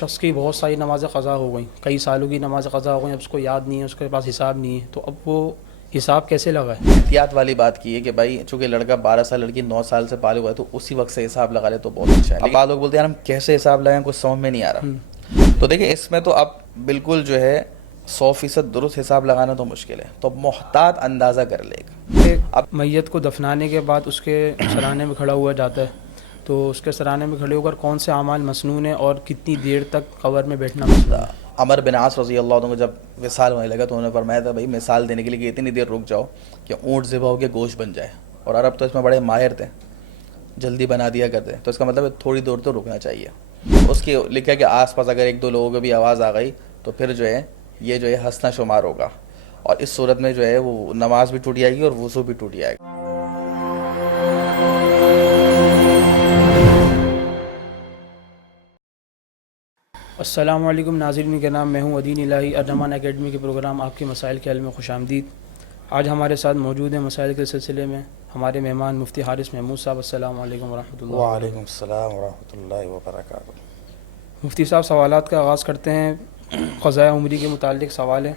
شخص کی بہت ساری نمازیں قضا ہو گئیں، کئی سالوں کی نمازیں قضا ہو گئیں، اب اس کو یاد نہیں ہے، اس کے پاس حساب نہیں ہے، تو اب وہ حساب کیسے لگائے؟ احتیاط والی بات کی ہے کہ بھائی چونکہ لڑکا 12 سال لڑکی 9 سال سے بالغ ہوا ہے تو اسی وقت سے حساب لگا لے تو بہت اچھا ہے. اب بعض لوگ بولتے ہیں یار ہم کیسے حساب لگائیں، کچھ سمجھ میں نہیں آ رہا. تو دیکھیں اس میں تو اب بالکل جو ہے 100% درست حساب لگانا تو مشکل ہے، تو اب محتاط اندازہ کر لے گا. اب میت کو دفنانے کے بعد اس کے سرانے میں کھڑا ہوا جاتا ہے، تو اس کے سرانے میں کھڑے ہو کر کون سے اعمال مسنون ہیں اور کتنی دیر تک قبر میں بیٹھنا مسنون ہے؟ عمر بن عاص رضی اللہ عنہ کو جب وصال ہونے لگا تو انہوں نے فرمایا تھا بھائی مثال دینے کے لیے کہ اتنی دیر رک جاؤ کہ اونٹ ذبح ہو کے گوشت بن جائے، اور عرب تو اس میں بڑے ماہر تھے، جلدی بنا دیا کرتے، تو اس کا مطلب ہے تھوڑی دور تو رکنا چاہیے. اس کی لکھا کہ آس پاس اگر ایک دو لوگوں کی بھی آواز آ گئی تو پھر جو ہے یہ جو ہے ہنسنا شمار ہوگا، اور اس صورت میں جو ہے وہ نماز بھی ٹوٹ جائے گی اور وضو بھی ٹوٹ جائے گا. السلام علیکم ناظرین کے نام، میں ہوں ودین الہی. ارجمان اکیڈمی کے پروگرام آپ کے مسائل کے حل میں خوش آمدید. آج ہمارے ساتھ موجود ہیں مسائل کے سلسلے میں ہمارے مہمان مفتی حارث محمود صاحب. السلام علیکم ورحمۃ اللہ. وعلیکم السلام ورحمۃ اللہ وبرکاتہ. مفتی صاحب، سوالات کا آغاز کرتے ہیں. قضاء عمری کے متعلق سوال ہے.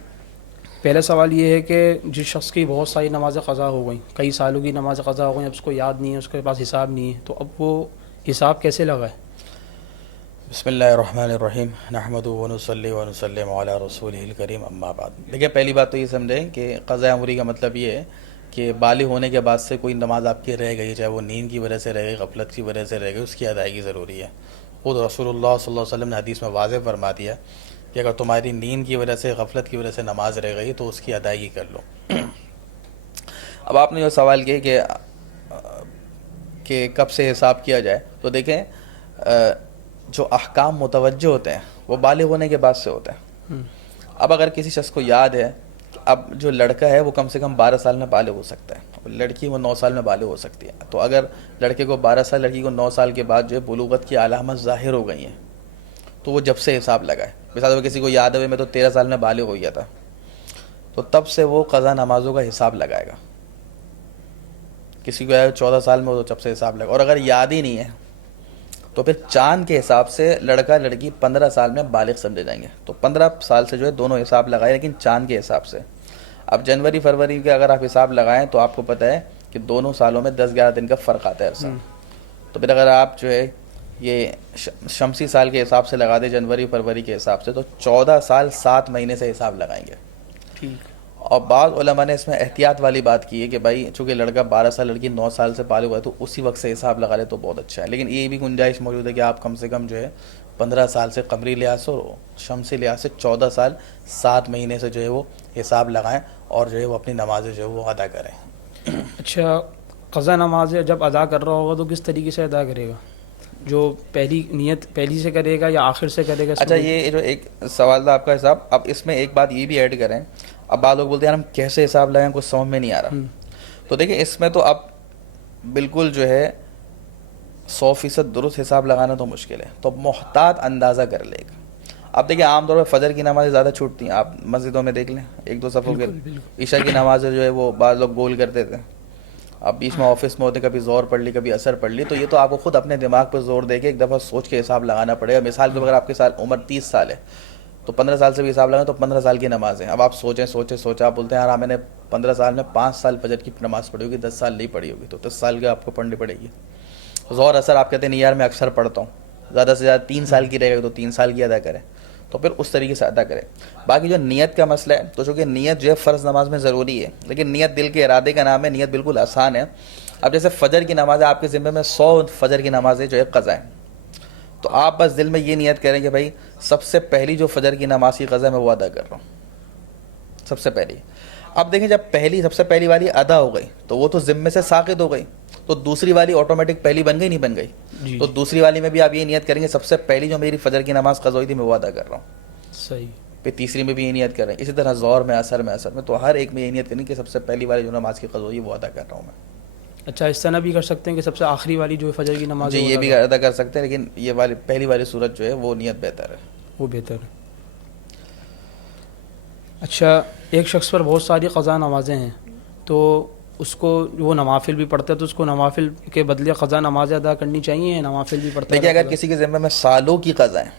پہلا سوال یہ ہے کہ جس شخص کی بہت ساری نمازیں قضا ہو گئیں، کئی سالوں کی نمازیں قضا ہو گئیں، اب اس کو یاد نہیں ہے، اس کے پاس حساب نہیں ہے، تو اب وہ حساب کیسے لگائے؟ بسم اللہ الرحمن الرحیم، نحمدہ ونصلی ونسلم علی رسولہ الکریم، اما بعد. دیکھیں پہلی بات تو یہ سمجھیں کہ قضاء عمری کا مطلب یہ ہے کہ بالغ ہونے کے بعد سے کوئی نماز آپ کی رہ گئی، چاہے وہ نیند کی وجہ سے رہ گئی، غفلت کی وجہ سے رہ گئی، اس کی ادائیگی ضروری ہے. خود رسول اللہ صلی اللہ علیہ وسلم نے حدیث میں واضح فرما دیا کہ اگر تمہاری نیند کی وجہ سے، غفلت کی وجہ سے نماز رہ گئی تو اس کی ادائیگی کر لو. اب آپ نے جو سوال کیا کہ کب سے حساب کیا جائے، تو دیکھیں جو احکام متوجہ ہوتے ہیں وہ بالغ ہونے کے بعد سے ہوتے ہیں. اب اگر کسی شخص کو یاد ہے کہ اب جو لڑکا ہے وہ کم سے کم 12 سال میں بالغ ہو سکتا ہے، لڑکی وہ 9 سال میں بالغ ہو سکتی ہے، تو اگر لڑکے کو 12 سال، لڑکی کو 9 سال کے بعد جو ہے بلوغت کی علامت ظاہر ہو گئی ہیں تو وہ جب سے حساب لگائے. مثال کسی کو یاد ہے میں تو 13 سال میں بالغ ہو گیا تھا، تو تب سے وہ قضا نمازوں کا حساب لگائے گا. کسی کو 14 سال میں ہو تو جب سے حساب لگائے. اور اگر یاد ہی نہیں ہے تو پھر چاند کے حساب سے لڑکا لڑکی 15 سال میں بالغ سمجھے جائیں گے، تو 15 سال سے جو ہے دونوں حساب لگائے، لیکن چاند کے حساب سے. اب جنوری فروری کا اگر آپ حساب لگائیں تو آپ کو پتہ ہے کہ دونوں سالوں میں 10-11 دن کا فرق آتا ہے عرصہ. تو پھر اگر آپ جو ہے یہ شمسی سال کے حساب سے لگا دیں جنوری فروری کے حساب سے، تو 14 سال 7 مہینے سے حساب لگائیں گے. ٹھیک. اور بعض علماء نے اس میں احتیاط والی بات کی ہے کہ بھائی چونکہ لڑکا 12 سال لڑکی 9 سال سے بالغ ہوا ہے تو اسی وقت سے حساب لگا لے تو بہت اچھا ہے. لیکن یہ بھی گنجائش موجود ہے کہ آپ کم سے کم جو ہے 15 سال سے قمری لحاظ سے اور شمسی لحاظ سے 14 سال 7 مہینے سے جو ہے وہ حساب لگائیں اور جو ہے وہ اپنی نمازیں جو ہے وہ ادا کریں. اچھا، قضا نماز جب ادا کر رہا ہوگا تو کس طریقے سے ادا کرے گا؟ جو پہلی نیت پہلی سے کرے گا یا آخر سے کرے گا؟ اچھا، یہ جو ایک سوال تھا آپ کا حساب. اب اس میں ایک بات یہ بھی ایڈ کریں. اب بعض لوگ بولتے ہیں یار ہم کیسے حساب لگائیں، کچھ سمجھ میں نہیں آ رہا. تو دیکھیں اس میں تو اب بالکل جو ہے 100% درست حساب لگانا تو مشکل ہے، تو اب محتاط اندازہ کر لے گا. اب دیکھیں عام طور پہ فجر کی نمازیں زیادہ چھوٹتی ہیں، آپ مسجدوں میں دیکھ لیں ایک دو صفوں کے. عشاء کی نمازیں جو ہے وہ بعض لوگ گول کرتے تھے. اب بیچ میں آفس میں ہوتے کبھی زور پڑھ لی کبھی اثر پڑھ لی، تو یہ تو آپ کو خود اپنے دماغ پہ زور دے کے ایک دفعہ سوچ کے حساب لگانا پڑے گا. مثال کے اگر آپ کے سال عمر 30 سال ہے تو 15 سال سے بھی حساب لگائیں تو 15 سال کی نمازیں. اب آپ سوچیں آپ بولتے ہیں یار میں نے 15 سال میں 5 سال فجر کی نماز پڑھی ہوگی، 10 سال نہیں پڑھی ہوگی، تو 10 سال کی آپ کو پڑھنی پڑے گی. زور اثر آپ کہتے ہیں نہیں یار میں اکثر پڑھتا ہوں، زیادہ سے زیادہ 3 سال کی رہے گا تو 3 سال کی ادا کریں، تو پھر اس طریقے سے ادا کریں. باقی جو نیت کا مسئلہ ہے تو چونکہ نیت جو ہے فرض نماز میں ضروری ہے، لیکن نیت دل کے ارادے کا نام ہے، نیت بالکل آسان ہے. اب جیسے فجر کی نماز آپ کے ذمہ میں 100 فجر کی نمازیں جو ہے قضا ہیں، تو آپ بس دل میں یہ نیت کریں کہ بھائی سب سے پہلی جو فجر کی نماز کی قضا میں وہ ادا کر رہا ہوں سب سے پہلی. اب دیکھیں جب سب سے پہلی والی ادا ہو گئی تو وہ تو ذمے سے ساقط ہو گئی، تو دوسری والی آٹومیٹک پہلی بن گئی نہیں بن گئی؟ تو دوسری والی میں بھی آپ یہ نیت کریں گے سب سے پہلی جو میری فجر کی نماز قضا ہوئی تھی میں وہ ادا کر رہا ہوں. صحیح. پھر تیسری میں بھی یہ نیت کریں، اسی طرح زور میں اثر میں تو ہر ایک میں یہ نیت کریں کہ سب سے پہلی والی جو نماز کی قضا ہوئی وہ ادا کر رہا ہوں میں. اچھا، اس طرح بھی کر سکتے ہیں کہ سب سے آخری والی جو فجر کی نماز جی یہ بھی ادا کر سکتے ہیں، لیکن یہ والی پہلی والی صورت جو ہے وہ نیت بہتر ہے، وہ بہتر ہے. اچھا، ایک شخص پر بہت ساری قضا نمازیں ہیں تو اس کو وہ نوافل بھی پڑھتا ہے تو اس کو نوافل کے بدلے قضا نمازیں ادا کرنی چاہیے، نوافل بھی پڑھتا ہے؟ دیکھیے اگر کسی کے ذمہ میں سالوں کی قضا ہے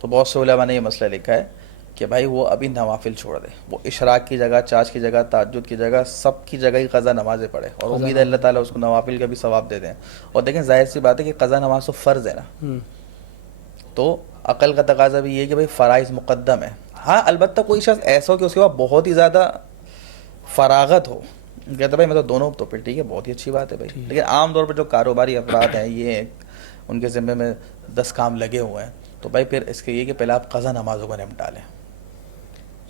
تو بہت سے علماء نے یہ مسئلہ لکھا ہے کہ بھائی وہ ابھی نوافل چھوڑ دے, وہ اشراق کی جگہ, چاش کی جگہ, تہجد کی جگہ, سب کی جگہ ہی قضا نمازیں پڑھے, اور امید ہے اللہ تعالیٰ اس کو نوافل کا بھی ثواب دے دیں. اور دیکھیں ظاہر سی بات ہے کہ قضا نماز تو فرض ہے نا, تو عقل کا تقاضا بھی یہ ہے کہ بھائی فرائض مقدم ہے. ہاں البتہ کوئی شخص ایسا ہو کہ اس کے بعد بہت ہی زیادہ فراغت ہو, کہتے بھائی میں تو دونوں, تو پھر ٹھیک ہے, بہت ہی اچھی بات ہے بھائی. لیکن عام طور پہ جو کاروباری افراد ہیں, یہ ان کے ذمے میں 10 کام لگے ہوئے ہیں, تو بھائی پھر اس کے یہ کہ پہلے آپ قضا نمازوں کو نمٹا لیں.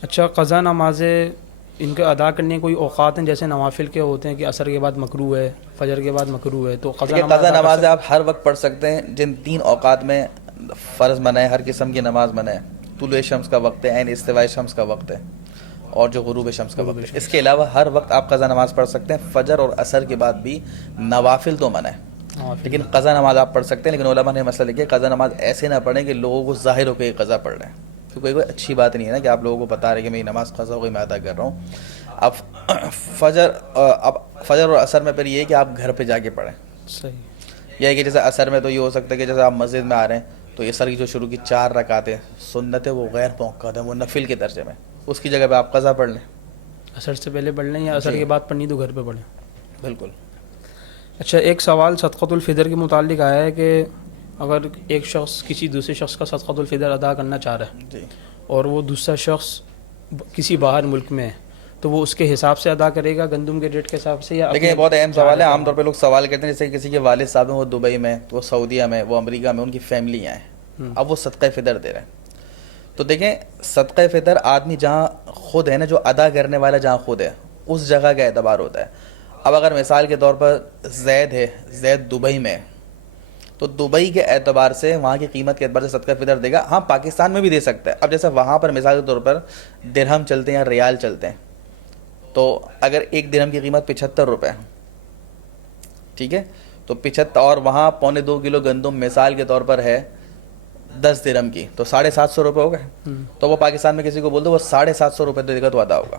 اچھا, قضا نمازیں ان کے ادا کرنے کے کوئی اوقات ہیں جیسے نوافل کے ہوتے ہیں کہ عصر کے بعد مکروہ ہے, فجر کے بعد مکروہ ہے, تو قضا نمازیں آپ ہر وقت پڑھ سکتے ہیں جن 3 اوقات میں فرض منع ہے, ہر قسم کی نماز منع ہے. طلوع شمس کا وقت ہے, عین استواء شمس کا وقت ہے, اور جو غروب شمس کا وقت ہے. اس کے علاوہ ہر وقت آپ قضا نماز پڑھ سکتے ہیں. فجر اور عصر کے بعد بھی نوافل تو منع ہے, لیکن قضا نماز آپ پڑھ سکتے ہیں. لیکن علماء نے مسئلہ لکھا ہے قضا نماز ایسے نہ پڑھیں کہ لوگوں کو ظاہر ہو کے قضا پڑھ رہے ہیں, کیونکہ کوئی اچھی بات نہیں ہے نا کہ آپ لوگوں کو بتا رہے کہ میری نماز قضا ہو گئی, میں ادا کر رہا ہوں. اب فجر اور عصر میں پھر یہ ہے کہ آپ گھر پہ جا کے پڑھیں. صحیح. یہ ہے کہ جیسے عصر میں تو یہ ہو سکتا ہے کہ جیسے آپ مسجد میں آ رہے ہیں تو عصر کی جو شروع کی 4 رکعتیں سنت ہے وہ غیر موقت ہے, وہ نفل کے درجے میں, اس کی جگہ پہ آپ قضا پڑھ لیں. عصر سے پہلے پڑھ لیں یا عصر کے بعد پڑھنی تو گھر پہ پڑھیں. بالکل. اچھا, ایک سوال صدقۃ الفطر کے متعلق آیا ہے کہ اگر ایک شخص کسی دوسرے شخص کا صدقۃ الفطر ادا کرنا چاہ رہا ہے اور وہ دوسرا شخص کسی باہر ملک میں ہے, تو وہ اس کے حساب سے ادا کرے گا گندم کے ریٹ کے حساب سے, یا لیکن یہ بہت اہم سوال ہے. عام طور پہ لوگ سوال کرتے ہیں جیسے کسی کے والد صاحب ہیں وہ دبئی میں, وہ سعودیہ میں, وہ امریکہ میں, ان کی فیملی ہیں, اب وہ صدقہ فطر دے رہے ہیں. تو دیکھیں صدقہ فطر آدمی جہاں خود ہے نا, جو ادا کرنے والا جہاں خود ہے, اس جگہ کا اعتبار ہوتا ہے. اب اگر مثال کے طور پر زید ہے, زید دبئی میں, تو دبئی کے اعتبار سے, وہاں کی قیمت کے اعتبار سے صدقہ فطر دے گا. ہاں پاکستان میں بھی دے سکتا ہے. اب جیسے وہاں پر مثال کے طور پر درہم چلتے ہیں یا ریال چلتے ہیں, تو اگر ایک درہم کی قیمت 75 روپے, ٹھیک ہے, تو 75, اور وہاں 2.25 کلو گندم مثال کے طور پر ہے 10 درہم کی, تو 750 روپے ہو گئے. تو وہ پاکستان میں کسی کو بول دو وہ 750 روپے دے گا تو ادا ہوگا.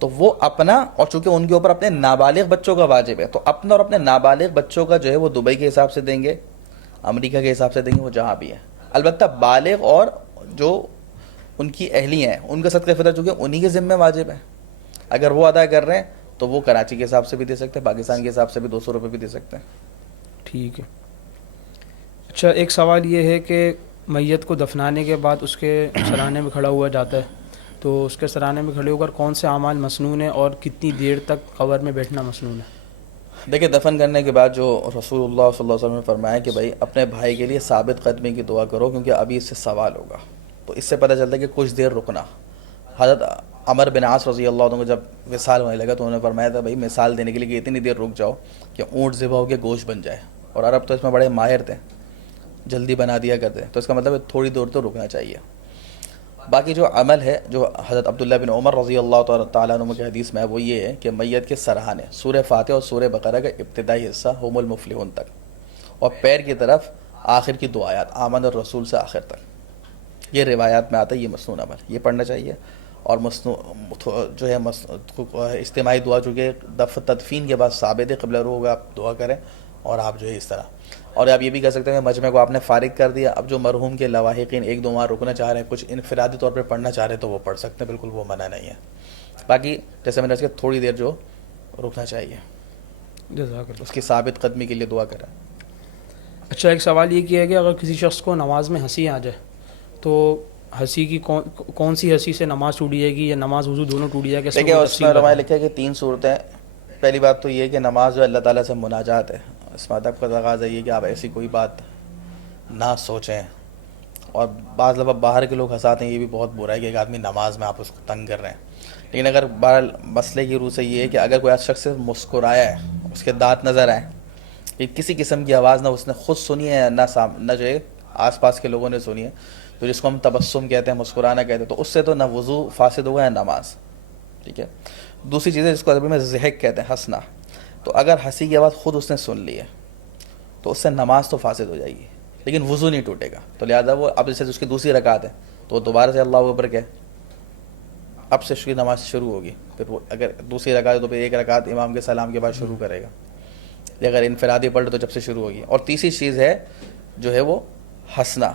تو وہ اپنا, اور چونکہ ان کے اوپر اپنے نابالغ بچوں کا واجب ہے, تو اپنا اور اپنے نابالغ بچوں کا جو ہے وہ دبئی کے حساب سے دیں گے, امریکہ کے حساب سے دیں گے, وہ جہاں بھی ہے. البتہ بالغ اور جو ان کی اہلی ہیں ان کا صدقہ فطر چونکہ انہی کے ذمہ واجب ہے, اگر وہ ادا کر رہے ہیں تو وہ کراچی کے حساب سے بھی دے سکتے ہیں, پاکستان کے حساب سے بھی 200 روپے بھی دے سکتے ہیں. ٹھیک ہے. اچھا, ایک سوال یہ ہے کہ میت کو دفنانے کے بعد اس کے سرانے میں کھڑا ہوا جاتا ہے, تو اس کے سرانے میں کھڑے ہو کر کون سے اعمال مسنون ہیں اور کتنی دیر تک قبر میں بیٹھنا مسنون ہے؟ دیکھیں دفن کرنے کے بعد جو رسول اللہ صلی اللہ علیہ وسلم نے فرمایا کہ بھائی اپنے بھائی کے لیے ثابت قدمی کی دعا کرو, کیونکہ ابھی اس سے سوال ہوگا. تو اس سے پتہ چلتا ہے کہ کچھ دیر رکنا. حضرت عمر بن عاص رضی اللہ عنہ کو جب وصال ہونے لگا تو انہوں نے فرمایا تھا بھائی مثال دینے کے لیے کہ اتنی دیر رک جاؤ کہ اونٹ ذبح ہو کے گوشت بن جائے, اور عرب تو اس میں بڑے ماہر تھے, جلدی بنا دیا کرتے, تو اس کا مطلب ہے تھوڑی دور تو رکنا چاہیے. باقی جو عمل ہے جو حضرت عبداللہ بن عمر رضی اللہ تعالیٰ عنہ کی حدیث میں ہے, وہ یہ ہے کہ میت کے سرہانے سورہ فاتحہ اور سورہ بقرہ کا ابتدائی حصہ ہم المفلحون تک, اور پیر کی طرف آخر کی دو آیات آمن الرسول سے آخر تک, یہ روایات میں آتا ہے, یہ مسنون عمل, یہ پڑھنا چاہیے. اور جو ہے اجتماعی دعا چونکہ تدفین کے بعد ثابت ہے, قبلہ روح ہوگا آپ دعا کریں, اور آپ جو ہے اس طرح. اور آپ یہ بھی کہہ سکتے ہیں کہ مجمع کو آپ نے فارغ کر دیا, اب جو مرحوم کے لواحقین 1-2 ماہ رکنا چاہ رہے ہیں, کچھ انفرادی طور پہ پڑھنا چاہ رہے ہیں, تو وہ پڑھ سکتے ہیں, بالکل وہ منع نہیں ہے. باقی جیسے میں نے کہا تھوڑی دیر جو رکنا چاہیے, جزاک اللہ. اس کی ثابت قدمی کے لیے دعا کریں. اچھا, ایک سوال یہ کیا ہے کہ اگر کسی شخص کو نماز میں ہنسی آ جائے تو ہنسی کی کون سی ہنسی سے نماز ٹوٹ جائے گی, یا نماز وضو دونوں ٹوٹ جائے گا؟ دیکھیں اس میں علماء لکھا ہے کہ 3 صورتیں. پہلی بات تو یہ کہ نماز جو اللہ تعالیٰ سے مناجات ہے, اس میں ادب کا تقاضا یہ کہ آپ ایسی کوئی بات نہ سوچیں. اور بعض دفعہ باہر کے لوگ ہنساتے ہیں, یہ بھی بہت برا ہے کہ ایک آدمی نماز میں آپ اس کو تنگ کر رہے ہیں. لیکن اگر بہرحال مسئلے کی روح سے یہ ہے کہ اگر کوئی شخص مسکرایا ہے, اس کے دانت نظر آئے, کہ کسی قسم کی آواز نہ اس نے خود سنی ہے نہ جو ہے آس پاس کے لوگوں نے سنی ہے, تو جس کو ہم تبسم کہتے ہیں, مسکرانا کہتے ہیں, تو اس سے تو نہ وضو فاسد ہوگا نہ نماز. ٹھیک ہے. دوسری چیز ہے جس کو عربی میں ضحک کہتے ہیں, ہنسنا. تو اگر ہنسی کی آواز خود اس نے سن لی ہے تو اس سے نماز تو فاسد ہو جائے گی, لیکن وضو نہیں ٹوٹے گا. تو لہٰذا وہ اب جیسے اس کی دوسری رکعت ہے تو وہ دوبارہ سے اللہ اکبر کہے, اب سے اس کی نماز شروع ہوگی. پھر وہ اگر دوسری رکعت ہے تو پھر ایک رکعت امام کے سلام کے بعد شروع کرے گا, اگر انفرادی پڑھ تو جب سے شروع ہوگی. اور تیسری چیز ہے جو ہے وہ ہنسنا,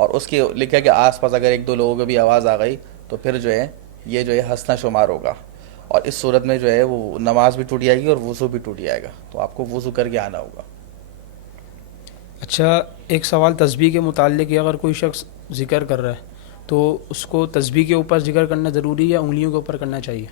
اور اس کی لکھا کہ آس پاس اگر ایک دو لوگوں کو بھی آواز آ گئی تو پھر جو ہے یہ جو ہے ہنسنا شمار ہوگا، اور اس صورت میں جو ہے وہ نماز بھی ٹوٹ جائے گی اور وضو بھی ٹوٹ جائے گا، تو آپ کو وضو کر کے آنا ہوگا۔ اچھا، ایک سوال تسبیح کے متعلق کہ اگر کوئی شخص ذکر کر رہا ہے تو اس کو تسبیح کے اوپر ذکر کرنا ضروری ہے یا انگلیوں کے اوپر کرنا چاہیے؟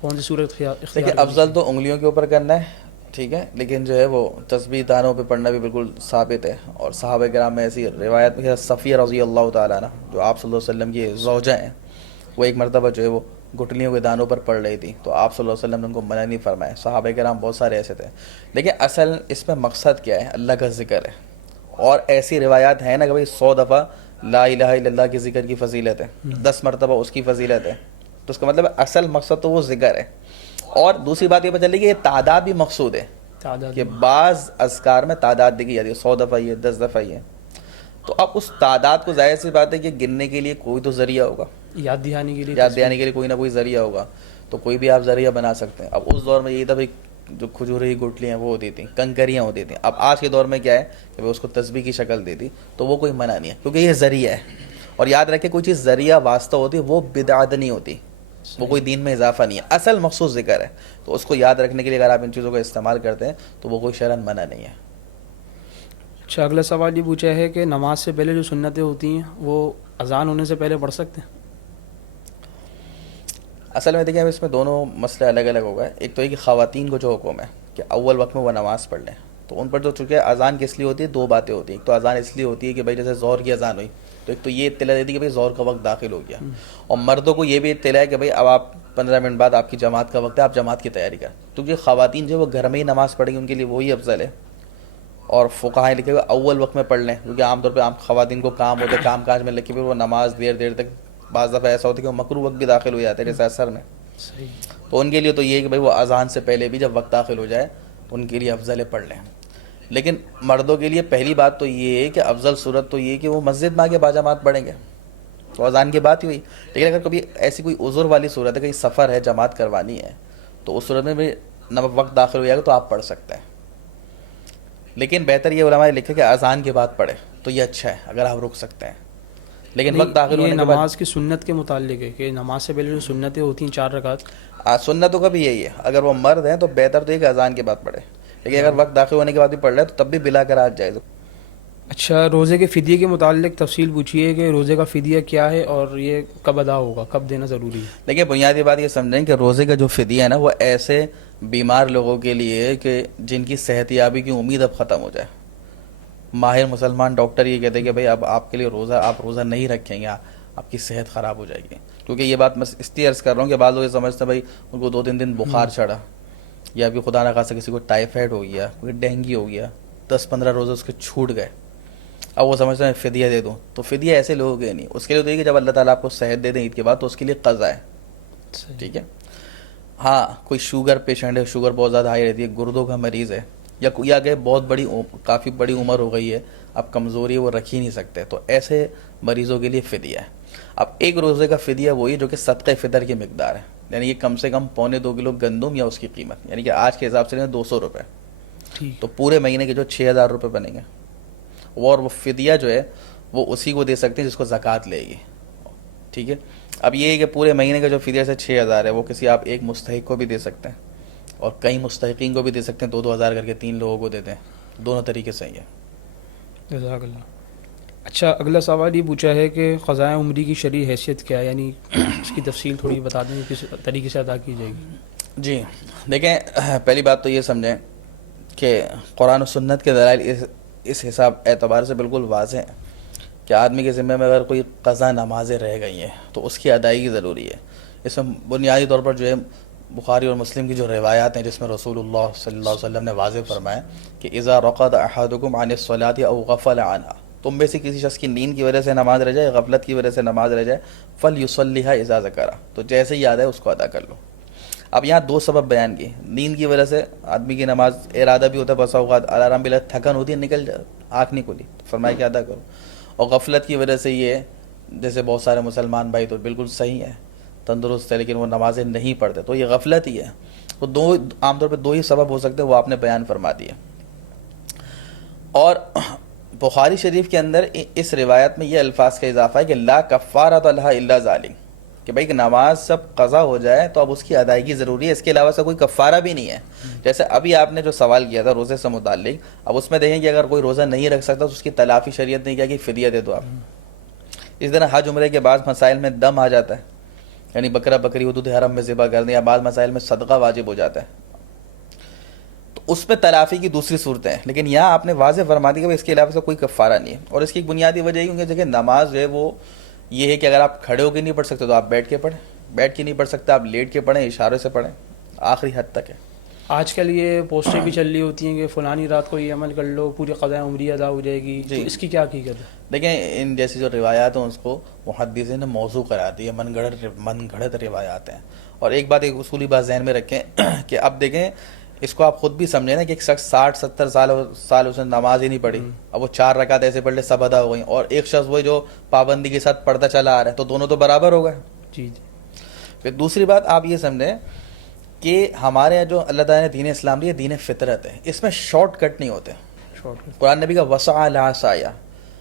کون سی صورت اختیار دیکھیں کرنی افضل تو انگلیوں کے اوپر کرنا ہے، ٹھیک ہے، لیکن جو ہے وہ تسبیح دانوں پہ پڑھنا بھی بالکل ثابت ہے، اور صحابہ کرام میں ایسی روایت میں صفیہ رضی اللہ تعالیٰ عنہ جو آپ صلی اللہ علیہ وسلم کی زوجہ ہیں، وہ ایک مرتبہ جو ہے وہ گھٹنیوں کے دانوں پر پڑھ رہی تھی، تو آپ صلی اللہ علیہ وسلم نے ان کو منع نہیں فرمایا۔ صحابہ کرام بہت سارے ایسے تھے، لیکن اصل اس میں مقصد کیا ہے؟ اللہ کا ذکر ہے، اور ایسی روایات ہیں نا کہ بھائی 100 دفعہ لا الہ الا اللہ کے ذکر کی فضیلت ہے، 10 مرتبہ اس کی فضیلت ہے، تو اس کا مطلب اصل مقصد تو وہ ذکر ہے۔ اور دوسری بات یہ پتہ چلی کہ یہ تعداد بھی مقصود ہے، تعداد کہ بعض اذکار میں تعداد دیکھی جاتی ہے، 100 دفعہ یہ، 10 دفعہ یہ، تو اب اس تعداد کو ظاہر سی بات ہے کہ گننے کے لیے کوئی تو ذریعہ ہوگا، یاد دہانی کے لیے یاد دلانے کے لیے کوئی نہ کوئی ذریعہ ہوگا، تو کوئی بھی آپ ذریعہ بنا سکتے ہیں۔ اب اس دور میں یہی تھا بھائی جو کھجورے کی گٹلیاں وہ ہوتی تھیں، کنکریاں ہوتی تھیں، اب آج کے دور میں کیا ہے کہ اس کو تسبیح کی شکل دے دی، تو وہ کوئی منع نہیں ہے، کیونکہ یہ ذریعہ ہے۔ اور یاد رکھیں کوئی چیز ذریعہ واسطہ ہوتی ہے وہ بدعت نہیں ہوتی، وہ کوئی دین میں اضافہ نہیں ہے، اصل مخصوص ذکر ہے، تو اس کو یاد رکھنے کے لیے اگر آپ ان چیزوں کا استعمال کرتے ہیں تو وہ کوئی شرعاً منع نہیں ہے۔ اچھا، اگلا سوال یہ پوچھا ہے کہ نماز سے پہلے جو سنتیں ہوتی ہیں وہ اذان ہونے سے پہلے پڑھ سکتے ہیں؟ اصل میں دیکھیں اب اس میں دونوں مسئلے الگ الگ ہو گئے۔ ایک تو یہ کہ خواتین کو جو حکم ہے کہ اول وقت میں وہ نماز پڑھ لیں، تو ان پر جو چونکہ اذان کس لیے ہوتی ہے، دو باتیں ہوتی ہیں۔ ایک تو اذان اس لیے ہوتی ہے کہ بھائی جیسے ظہر کی اذان ہوئی تو ایک تو یہ اطلاع دیتی ہے کہ بھائی ظہر کا وقت داخل ہو گیا، اور مردوں کو یہ بھی اطلاع ہے کہ بھائی اب آپ 15 منٹ بعد آپ کی جماعت کا وقت ہے، آپ جماعت کی تیاری کریں، کیونکہ خواتین جو وہ گھر میں ہی نماز پڑھیں گی ان کے لیے وہی افضل ہے۔ اور فقہاء لکھے ہوئے اول وقت میں پڑھ لیں، کیونکہ عام طور پہ عام خواتین کو کام ہوتے ہیں، کام کاج میں لگے پھر وہ نماز دیر دیر تک، بعض دفعہ ایسا ہوتا ہے کہ وہ مکروہ وقت بھی داخل ہو جاتے ہیں جیسے عصر میں، صحیح۔ تو ان کے لیے تو یہ ہے کہ بھائی وہ اذان سے پہلے بھی جب وقت داخل ہو جائے تو ان کے لیے افضل ہے پڑھ لیں۔ لیکن مردوں کے لیے پہلی بات تو یہ ہے کہ افضل صورت تو یہ ہے کہ وہ مسجد میں آ کے باجماعت پڑھیں گے، تو اذان کی بات ہی ہوئی۔ لیکن اگر کبھی ایسی کوئی عذر والی صورت ہے، کہیں سفر ہے، جماعت کروانی ہے، تو اس صورت میں بھی وقت داخل ہو جائے گا تو آپ پڑھ سکتے ہیں، لیکن بہتر یہ علماء نے لکھا کہ اذان کے بعد پڑھے تو یہ اچھا ہے اگر آپ رک سکتے ہیں، لیکن وقت داخل یہ ہونے کے بعد نماز کی سنت کے متعلق ہے کہ نماز سے پہلے جو سنتیں ہوتی ہیں 4 رکعت، سنتوں کا بھی یہی ہے، اگر وہ مرد ہیں تو بہتر تو یہ کہ اذان کے بعد پڑھے، لیکن اگر وقت داخل ہونے کے بعد بھی پڑھ رہے تو تب بھی بلا کراہت جائز۔ اچھا، روزے کے فدیے کے متعلق تفصیل پوچھیے کہ روزے کا فدیہ کیا ہے اور یہ کب ادا ہوگا، کب دینا ضروری ہے؟ دیکھیے بنیادی بات یہ سمجھیں کہ روزے کا جو فدیہ ہے نا وہ ایسے بیمار لوگوں کے لیے ہے کہ جن کی صحت یابی کی امید اب ختم ہو جائے۔ ماہر مسلمان ڈاکٹر یہ کہتے ہیں کہ بھائی اب آپ کے لیے آپ روزہ نہیں رکھیں گے، آپ کی صحت خراب ہو جائے گی، کیونکہ یہ بات میں اس لیے عرض کر رہا ہوں کہ بعض لوگ یہ سمجھتے ہیں بھائی ان کو 2-3 دن بخار چڑھا، یا بھی خدا نہ خاصا کسی کو ٹائیفائڈ ہو گیا، کوئی ڈینگی ہو گیا، 10-15 روزے اس کے چھوٹ گئے، اب وہ سمجھتے ہیں فدیہ دے دوں، تو فدیہ ایسے لوگوں کے نہیں، اس کے لیے تو یہ کہ جب اللہ تعالیٰ آپ کو صحت دے دیں عید کے بعد تو اس کے لیے قضا ہے، ٹھیک ہے۔ ہاں کوئی شوگر پیشنٹ ہے، شوگر بہت زیادہ ہائی رہتی ہے، گردوں کا مریض ہے، یا کہ بہت کافی بڑی عمر ہو گئی ہے، اب کمزوری ہے وہ رکھ ہی نہیں سکتے، تو ایسے مریضوں کے لیے فدیہ ہے۔ اب ایک روزے کا فدیہ وہی جو کہ صدقہ فطر کی مقدار ہے، یعنی یہ کم سے کم 1.25 کلو گندم یا اس کی قیمت، یعنی کہ آج کے حساب سے 200 روپے، ٹھیک، تو پورے مہینے کے جو 6000 روپے بنیں گے، اور وہ فدیہ جو ہے وہ اسی کو دے سکتے ہیں جس کو زکوٰۃ لے گی، ٹھیک ہے۔ اب یہ ہے کہ پورے مہینے کا جو فدیہ سے 6000 ہے وہ کسی آپ ایک مستحق کو بھی دے سکتے ہیں، اور کئی مستحقین کو بھی دے سکتے ہیں، 2-2 ہزار کر کے 3 لوگوں کو دیتے ہیں، دونوں طریقے صحیح ہے۔ جزاک اللہ۔ اچھا، اگلا سوال یہ پوچھا ہے کہ قضائے عمری کی شرعی حیثیت کیا ہے، یعنی اس کی تفصیل تھوڑی بتا دیں کس طریقے سے ادا کی جائے گی؟ جی دیکھیں، پہلی بات تو یہ سمجھیں کہ قرآن و سنت کے دلائل اس حساب اعتبار سے بالکل واضح ہیں کہ آدمی کے ذمہ میں اگر کوئی قضا نمازیں رہ گئی ہیں تو اس کی ادائیگی ضروری ہے۔ اس میں بنیادی طور پر جو ہے بخاری اور مسلم کی جو روایات ہیں جس میں رسول اللہ صلی اللہ علیہ وسلم نے واضح فرمایا کہ اذا رقد احدکم عن الصلاۃ او غفل عنها، تم میں سے کسی شخص کی نیند کی وجہ سے نماز رہ جائے، غفلت کی وجہ سے نماز رہ جائے، فلیصلیھا اذا ذکر، تو جیسے ہی یاد ہے اس کو ادا کر لو۔ اب یہاں 2 سبب بیان کیے، نیند کی وجہ سے آدمی کی نماز ارادہ بھی ہوتا ہے، بسا اوقات الارم بھی لگا، تھکن ہوتی ہے، نکل جائے، آنکھ نہیں کھلی، فرمایا کہ ادا کرو۔ اور غفلت کی وجہ سے یہ جیسے بہت سارے مسلمان بھائی تو بالکل صحیح ہے، تندرست ہے، لیکن وہ نمازیں نہیں پڑھتے، تو یہ غفلت ہی ہے۔ تو عام طور پہ 2 ہی سبب ہو سکتے ہیں، وہ آپ نے بیان فرما دیے۔ اور بخاری شریف کے اندر اس روایت میں یہ الفاظ کا اضافہ ہے کہ لا کفارۃ لہا الا ذالک، کہ بھائی کہ نماز جب قضا ہو جائے تو اب اس کی ادائیگی ضروری ہے، اس کے علاوہ سے کوئی کفارہ بھی نہیں ہے. جیسے ابھی آپ نے جو سوال کیا تھا روزے سے متعلق، اب اس میں دیکھیں کہ اگر کوئی روزہ نہیں رکھ سکتا تو اس کی تلافی شریعت نے کیا کہ فدیہ دے دو آپ. اس طرح حج عمرے کے بعض مسائل میں دم آ جاتا ہے، یعنی بکرا بکری حدود حرم میں ذبح کر دیں، یا بعض مسائل میں صدقہ واجب ہو جاتا ہے، تو اس میں تلافی کی دوسری صورتیں ہیں. لیکن یہاں آپ نے واضح فرما دی کہ اس کے علاوہ سے کوئی کفارہ نہیں ہے. اور اس کی ایک بنیادی وجہ یہ کیونکہ دیکھیں نماز جو ہے وہ یہ ہے کہ اگر آپ کھڑے ہو کے نہیں پڑھ سکتے تو آپ بیٹھ کے پڑھیں، بیٹھ کے نہیں پڑھ سکتے آپ لیٹ کے پڑھیں، اشارے سے پڑھیں، آخری حد تک ہے. آج کل یہ پوسٹیں بھی چل رہی ہوتی ہیں کہ فلانی رات کو یہ عمل کر لو پوری قضائے عمری ادا ہو جائے گی، تو اس کی کیا حقیقت ہے؟ دیکھیں ان جیسی جو روایات ہیں اس کو محدثین نے موضوع قرار دی ہے، من گھڑت روایات ہیں. اور ایک بات، ایک اصولی بات ذہن میں رکھیں کہ اب دیکھیں اس کو آپ خود بھی سمجھیں نا کہ ایک شخص 60-70 سال اس نے نماز ہی نہیں پڑھی، اب وہ 4 رکعت ایسے پڑھ لے سب ادا ہو گئیں، اور ایک شخص وہ جو پابندی کے ساتھ پڑھتا چلا آ رہا ہے، تو دونوں تو برابر ہو گئے. جی. پھر دوسری بات آپ یہ سمجھیں کہ ہمارے جو اللہ تعالیٰ نے دین اسلام دی ہے دین فطرت ہے، اس میں شارٹ کٹ نہیں ہوتے. قرآن نبی کا وسع لا سایہ،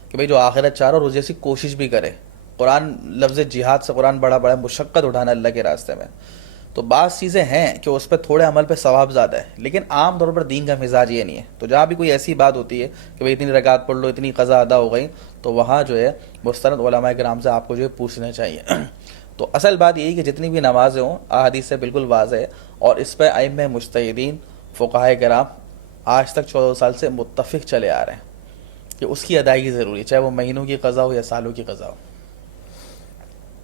کہ بھئی جو آخرت چاہ رہا ہو روزے سے کوشش بھی کرے. قرآن لفظ جہاد سے قرآن بڑا مشقت اٹھانا اللہ کے راستے میں. تو بعض چیزیں ہیں کہ اس پہ تھوڑے عمل پہ ثواب زیادہ ہے، لیکن عام طور پر دین کا مزاج یہ نہیں ہے. تو جہاں بھی کوئی ایسی بات ہوتی ہے کہ بھئی اتنی رکعت پڑھ لو، اتنی قضا ادا ہو گئی، تو وہاں جو ہے مستند علماء کرام سے آپ کو جو ہے پوچھنا چاہیے. تو اصل بات یہی کہ جتنی بھی نمازیں ہوں احادیث سے بالکل واضح ہے، اور اس پہ ائمہ مجتہدین فقہائے کرام آج تک 14 سال سے متفق چلے آ رہے ہیں کہ اس کی ادائیگی ضروری ہے، چاہے وہ مہینوں کی قضا ہو یا سالوں کی قضا ہو.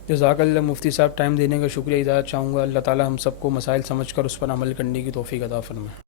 جزاک اللہ مفتی صاحب، ٹائم دینے کا شکریہ. اجازت چاہوں گا. اللہ تعالی ہم سب کو مسائل سمجھ کر اس پر عمل کرنے کی توفیق عطا فرمائے.